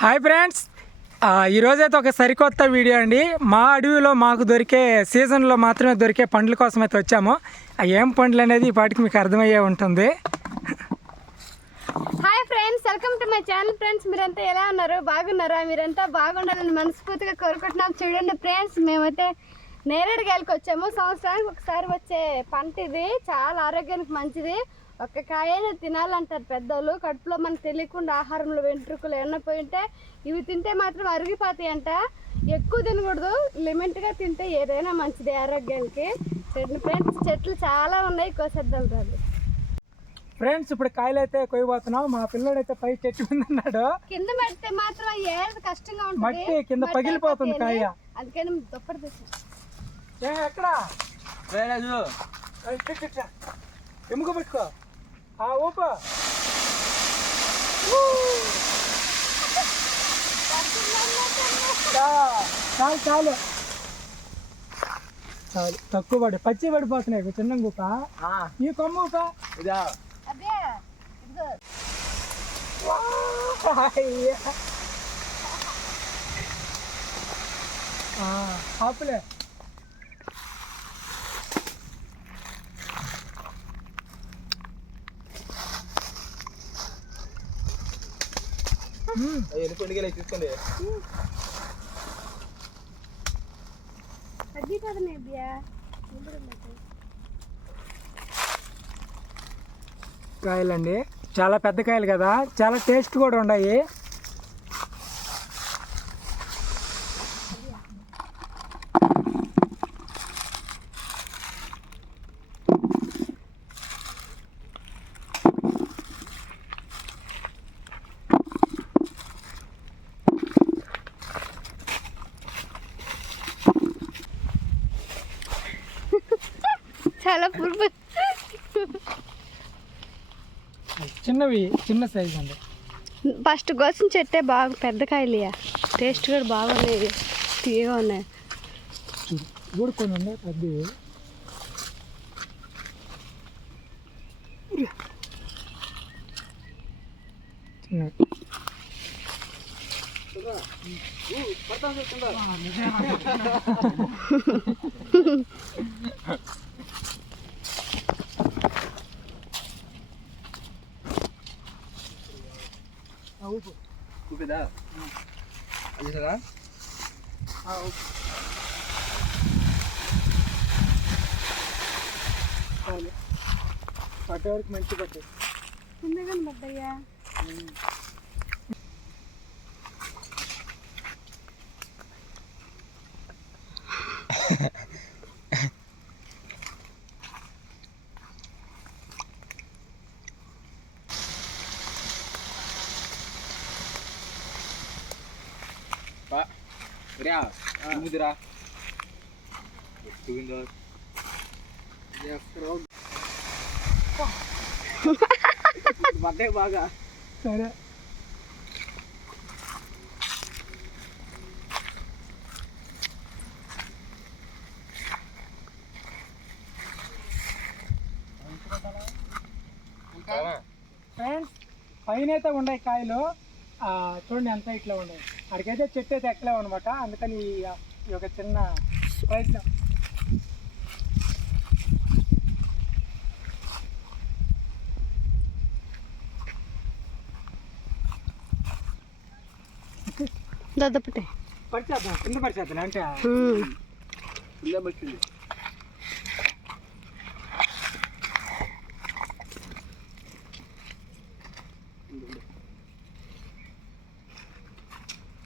Hi friends. ఈరోజైతే ఒక సరికొత్త వీడియో అండి. మా అడవిలో మాకు దొరికే సీజన్లో మాత్రమే దొరికే పండ్ల కోసం అయితే వచ్చాము ఏం పండ్లు అనేది పాటికి మీకు అర్థమయ్యే ఉంటుంది. Hi friends welcome to my channel friends. మీరంతా ఎలా ఉన్నారు? బాగున్నారా? మీరంతా బాగుండాలని మనస్ఫూర్తిగా కోరుకుంటున్నాం. చూడండి ఫ్రెండ్స్ మేమైతే నేరేడుకాయలకు వచ్చాము. సంవత్సరానికి ఒకసారి వచ్చే పంట ఇది. చాలా ఆరోగ్యానికి మంచిది. ఒక్క కాయనే తినాలంటారు పెద్దోళ్ళు. కడుపులో మనకు తెలియకుండా ఆహారంలో వెంట్రుకలు ఏమన్నా పోయి ఉంటే ఇవి తింటే మాత్రం అరిగిపోతాయి అంట ఎక్కువ తినకూడదు. లిమిట్గా తింటే ఏదైనా మంచిది ఆరోగ్యానికి. చూడండి ఫ్రెండ్స్ చెట్లు చాలా ఉన్నాయి. కోసేద్దాం రండి. ఫ్రెండ్స్ ఇప్పుడు కాయలు అయితే కొయ్యబోతున్నాం. మా పిల్లడు అయితే పై చెట్టు మీద ఉన్నాడు. కింద పెడితే మాత్రం ఏది కష్టంగా ఉంటుంది. మట్టి కింద పగిలిపోతుంది. కాయ. అందుకని దుప్పటి ఏ ఎక్కడ. ఎముక పెట్టుకో. ఆ ఊప చాలు చాలు చాలు తక్కువ పడి పచ్చి పడిపోతున్నాయి చిన్న గుప్ప ఈ కొమ్మ ఊప అయ్యా. ఆ, ఆపులే తీసుకోండి. తగ్గిపోతుంది కాయలండి. చాలా పెద్ద కాయలు కదా. చాలా టేస్ట్ కూడా ఉన్నాయి చాలా పురుగు చిన్నవి చిన్న సైజ్ అండి. ఫస్ట్ కోసం చెట్టే బాగా పెద్ద కాయలు టేస్ట్ కూడా బాగున్నాయి. తీయగా ఉన్నాయి. చూడు కూడా కొన్ని ఉన్నాయి పెద్దవి. చిన్నవి. ఆ, ఊపు. చూపిదా అది కదా ఆ, ఊపు. చాలు. పట్టే వరకు మంచి పట్టే చిన్నగా పడ్డయ్యా రా చూపిదిరా చూపిందో పడ్డాయి బాగా. సరే. ఫ్రెండ్స్ పైన అయితే ఉన్నాయి కాయలు. ఆ, చూడండి ఎంత ఇట్లా ఉన్నాయి. అక్కడికైతే చెట్టు అయితే ఎక్కలేవు అనమాట అందుకని ఈ యొక్క చిన్న ప్రయత్నం. దద్దపట్టే. పరిచేద్దాం. కింద పరిచేద్దాం అంటే ఇలా వచ్చింది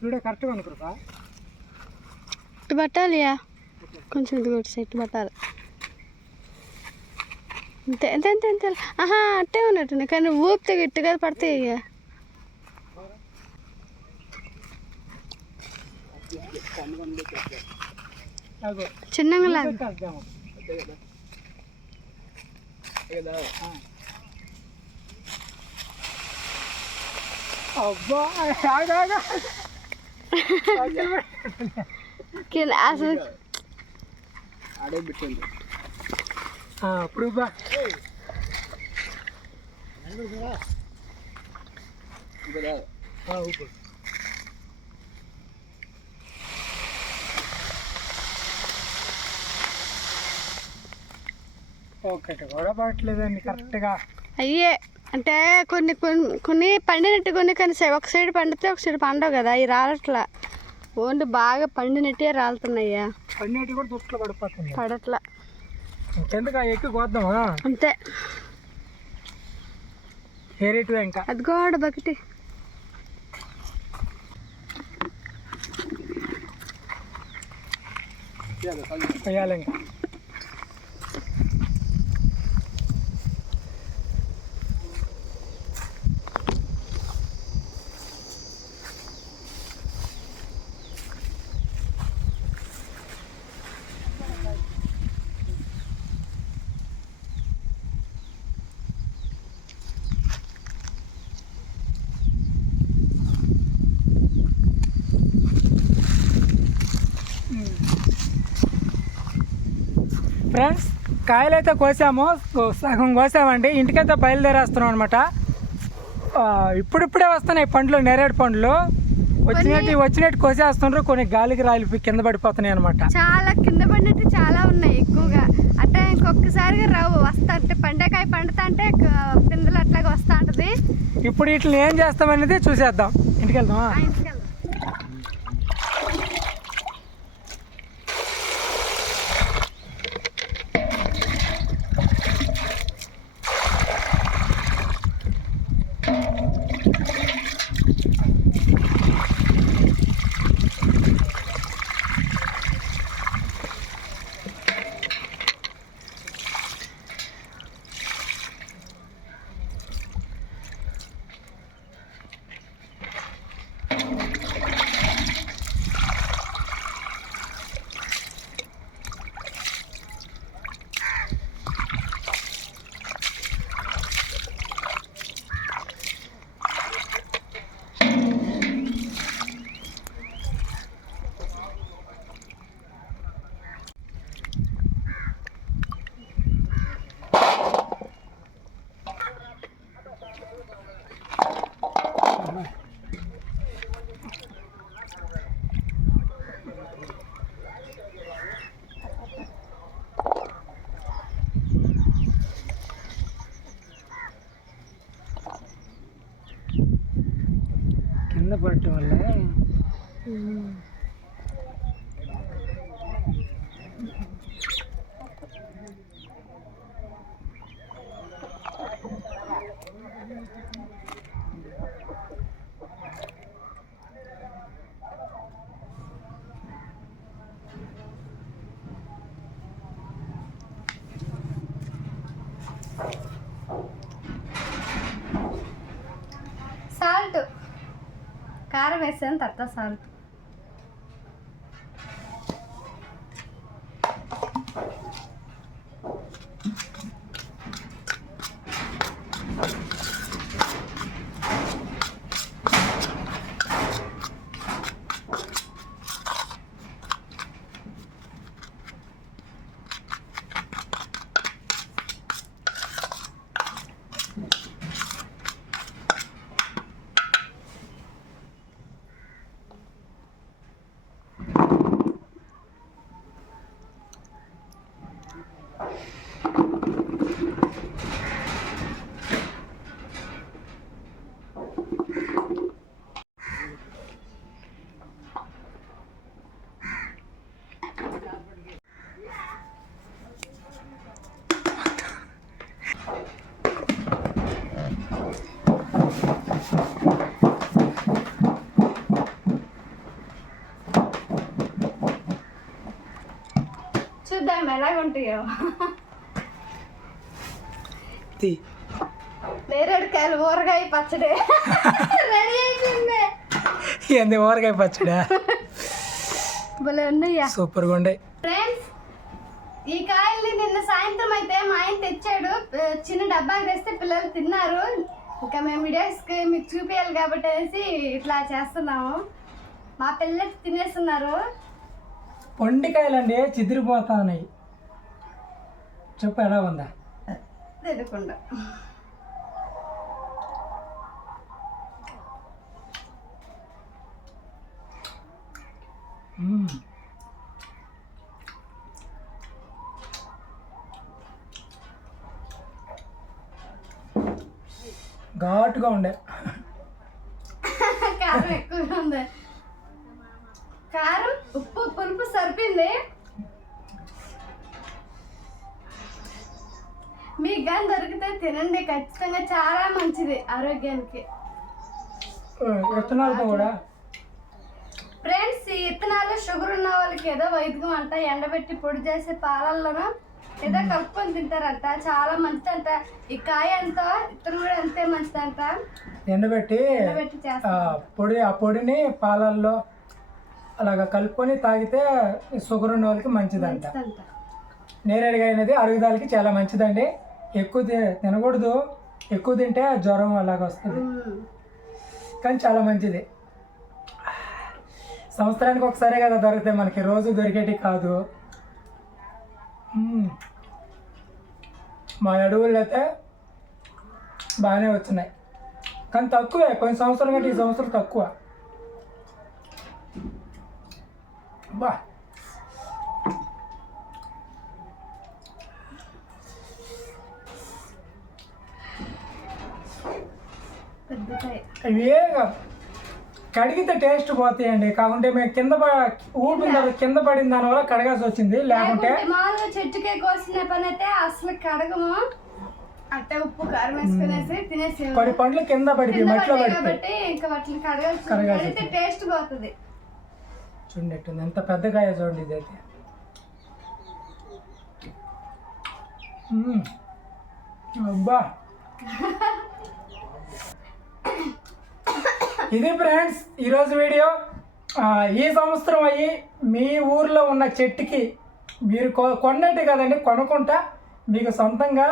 చూడే కరెక్ట్గా ఇటు పట్టాలియా కొంచెం ఇది కూడా సెట్ పట్టాలి. అంతే అంతే అంతే అంతే. ఆహా అట్టే ఉన్నట్టు కానీ ఊపితే గట్టిగా పడతాయి ఇక. చిన్నగా లాగా. అబ్బా ఆగు, Can ask it. అడే పెట్టండి ఇప్పుడు ఓకే కూడా పడట్లేదండి కరెక్ట్గా అయ్యే అంటే కొన్ని కొన్ని కొన్ని పండినట్టు కొన్ని సై- ఒక సైడ్ పండితే ఒక సైడ్ పండవు కదా అవి రాలట్లా. ఓన్లీ బాగా పండినట్టే రాలుతున్నాయ్యా అన్నిటి కూడా దుట్లో పడిపోతుంది పడట్లా. ఆ ఎక్కువ కోద్దామా? అంతే. ఏరేటివే ఇంకా? అది కూడా బకెట్. ఇంకా. ఫ్రెండ్స్ కాయలు అయితే కోసాము సగం కోసామండి. ఇంటికైతే బయలుదేరేస్తున్నాం అనమాట ఇప్పుడిప్పుడే వస్తున్నాయి పండ్లు నేరేడు పండ్లు. వచ్చినట్టు వచ్చినట్టు కోసేస్తున్నారు. కొన్ని గాలికి రాలిపోయి కింద పడిపోతున్నాయి అనమాట చాలా కింద పడినట్టు చాలా ఉన్నాయి ఎక్కువగా. అట్లా ఇంకొకసారిగా రావు. వస్తా అంటే పండకాయ పండుతా అంటే పిందెలు అట్లాగే వస్తా ఉంటది ఇప్పుడు వీటిని ఏం చేస్తామనేది చూసేద్దాం. ఇంటికి వెళ్దామా? ఆ ఇంటికి వెళ్దాం. కింద కారం వేసాను తర్వాత సాల్ట్ చూద్దాం ఎలాగ ఉంటాయో. నేరేడుకాయలు ఊరగాయ పచ్చడి. రెడీ అయిపోయింది. ఏంది ఊరగాయ పచ్చడా? భలే ఉన్నాయ్యా సూపర్గా ఉండే. ఫ్రెండ్స్ ఈ కాయల్ని నిన్న సాయంత్రం అయితే మా ఆయన తెచ్చాడు. చిన్న డబ్బాకి తెస్తే పిల్లలు తిన్నారు. ఇంకా మేము వీడియోస్కి మీకు చూపించాలి కాబట్టి అనేసి ఇట్లా చేస్తున్నాము. మా పిల్లలు తినేస్తున్నారు. పొండికాయలు అండి చిదిరిపోతా ఉన్నాయి చెప్పు ఎలా ఉందా? తెలియకుండా. ఘాటుగా ఉండే. సరిపోయింది మీకు కానీ దొరికితే తినండి ఖచ్చితంగా చాలా మంచిది ఆరోగ్యానికి. విత్తనాలతో కూడా. ఫ్రెండ్స్ ఈ విత్తనాలు షుగర్ ఉన్న వాళ్ళకి ఏదో వైద్యం అంట ఎండబెట్టి పొడి చేసి పాలల్లోనూ ఏదో కలుపుకొని తింటారంట. చాలా మంచిదంట. ఈ కాయ అంత విత్తనం కూడా అంతే మంచిదంట. ఎండబెట్టి ఎండబెట్టి ఆ, చేస్తారు. పొడి ఆ పొడిని పాలల్లో అలాగ కలుపుకొని తాగితే షుగర్ ఉన్న వాళ్ళకి మంచిదంట. నేరేడుగా అయినది అరుగుదలకి చాలా మంచిదండి. ఎక్కువ తినకూడదు. ఎక్కువ తింటే జ్వరం అలాగ వస్తుంది. కానీ చాలా మంచిది. సంవత్సరానికి ఒకసారే కదా దొరికితే మనకి రోజు దొరికేటి కాదు. మా అడవుల్లో అయితే బాగానే వచ్చినాయి. కానీ తక్కువే. కొన్ని సంవత్సరాల కంటే ఈ సంవత్సరం తక్కువ. బా. ఇవి కడిగితే టేస్ట్ పోతాయండి. కాకుంటే మేము కింద ఊపిన తర్వాత కింద పడిన దానివల్ల కడగాల్సి వచ్చింది. లేకుంటే మామూలుగా చెట్టుకే కోసిన పని అయితే అసలు కడగము. అట్టే ఉప్పు కారం వేసుకునేసి తినేసి కొన్ని పండ్లు కింద పడిపోయి మట్టిలో పడ్డాయి పడిపోయి. ఇంకా వాటిని కడగాల్సి కడిగితే టేస్ట్ పోతుంది. చూడండి ఎట్టుంది ఎంత పెద్ద కాయ చూడండి ఇదైతే. అబ్బా. ఇది ఫ్రెండ్స్ ఈరోజు వీడియో. ఈ సంవత్సరం అయ్యి మీ ఊర్లో ఉన్న చెట్టుకి మీరు కొ- కొన్నట్టు కదండి కొనుక్కుంటా. మీకు సొంతంగా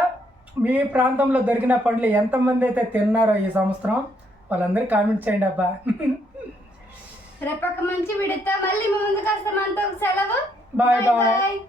మీ ప్రాంతంలో దొరికిన పండ్లు ఎంతమంది అయితే తిన్నారో ఈ సంవత్సరం వాళ్ళందరూ కామెంట్ చేయండి అబ్బా. రేపు ఒక మంచి విడితే. మళ్ళీ మీ ముందుకు వస్తాం. అంత సెలవు. బాయ్. బాయ్.